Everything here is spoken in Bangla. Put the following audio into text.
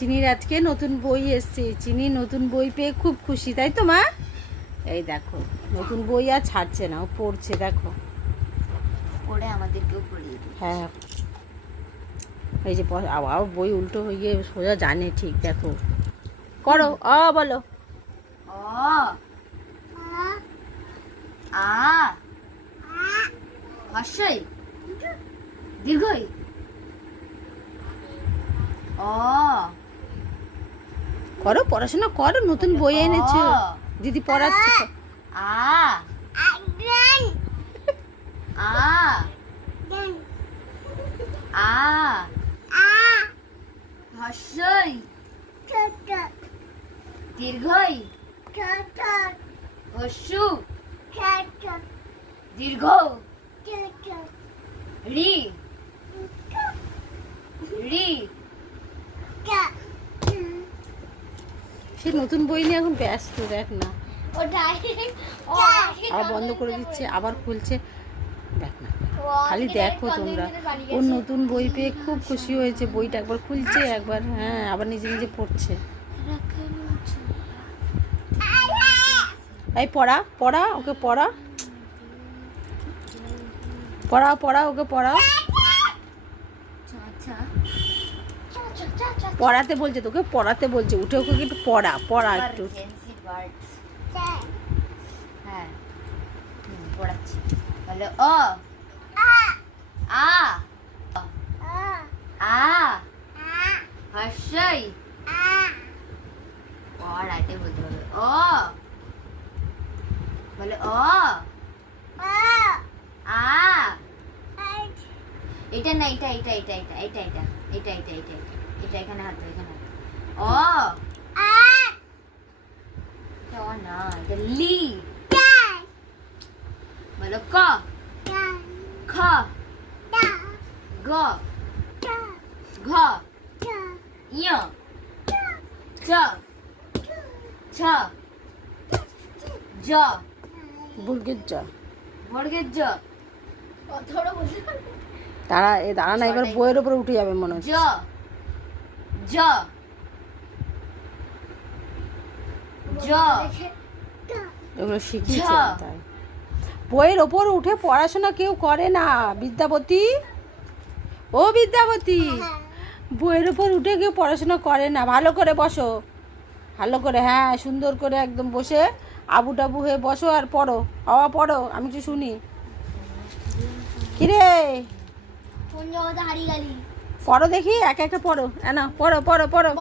চিনির আজকে নতুন বই এসছে, চিনি নতুন বই পেয়ে খুব খুশি, তাই তো মা? এই দেখো নতুন বই আর ছাড়ছে না, ও পড়ছে, দেখো পড়ে আমাদেরকেও পড়িয়ে দিই। হ্যাঁ এই যে আবার বই উল্টো হয়ে গিয়ে সোজা জানে ঠিক, দেখো করো বলো অ আ হর্ষই দীর্ঘই অ করো, পড়াশোনা করো, নতুন বই এনেছো, দিদি পড়াচ্ছে। আ আ হর্ষই দীর্ঘই হর্ষু দীর্ঘ রি রি সে নতুন বই নিয়ে এখন ব্যস্ত, দেখ না আবার বন্ধ করে দিচ্ছে, আবার খুলছে, দেখ না খালি দেখো তোমরা। ওর নতুন বই পেয়ে খুব খুশি হয়েছে, বইটা একবার খুলছে, একবার হ্যাঁ আবার নিজে নিজে পড়ছে। এই পড়া পড়া ওকে পড়া, পড়াও পড়া ওকে পড়াও, পড়াতে বলছে, তোকে পড়াতে বলছে, উঠে ওকে একটু পড়া পড়া একটু। হ্যাঁ পড়াচ্ছি। বলো অ আ আ হর্ষই পড়াতে বলতে হবে অ বলো অ আ এটা না, এটা এটা এটা এটা এটা এটা এটা এটা এটা এটা এখানে হাত, এখানে হাত। অ এটা অ না, এটা লি। বলো ক খ গ ঘ ঞ চ ছ জ বুর্গের যা বর্গের জ তারা দাঁড়া না, এবার বইয়ের উপরে উঠে যাবে মনে হচ্ছে। জ জ জ এগুলো শিখিয়েছে তাই। বইয়ের ওপর উঠে পড়াশোনা কেউ করে না বিদ্যাপতি, ও বিদ্যাপতি, বইয়ের ওপর উঠে কেউ পড়াশোনা করে না। ভালো করে বসো, ভালো করে, হ্যাঁ সুন্দর করে একদম বসে আবু টাবু হয়ে বসো আর পড়ো, পড়ো, আমি কিছু শুনি। কিরে কোন জায়গাতে হারিয়ে গেলি? পড়ো দেখি, একা একা পড়ো, না পড়ো পড়ো পড়ো।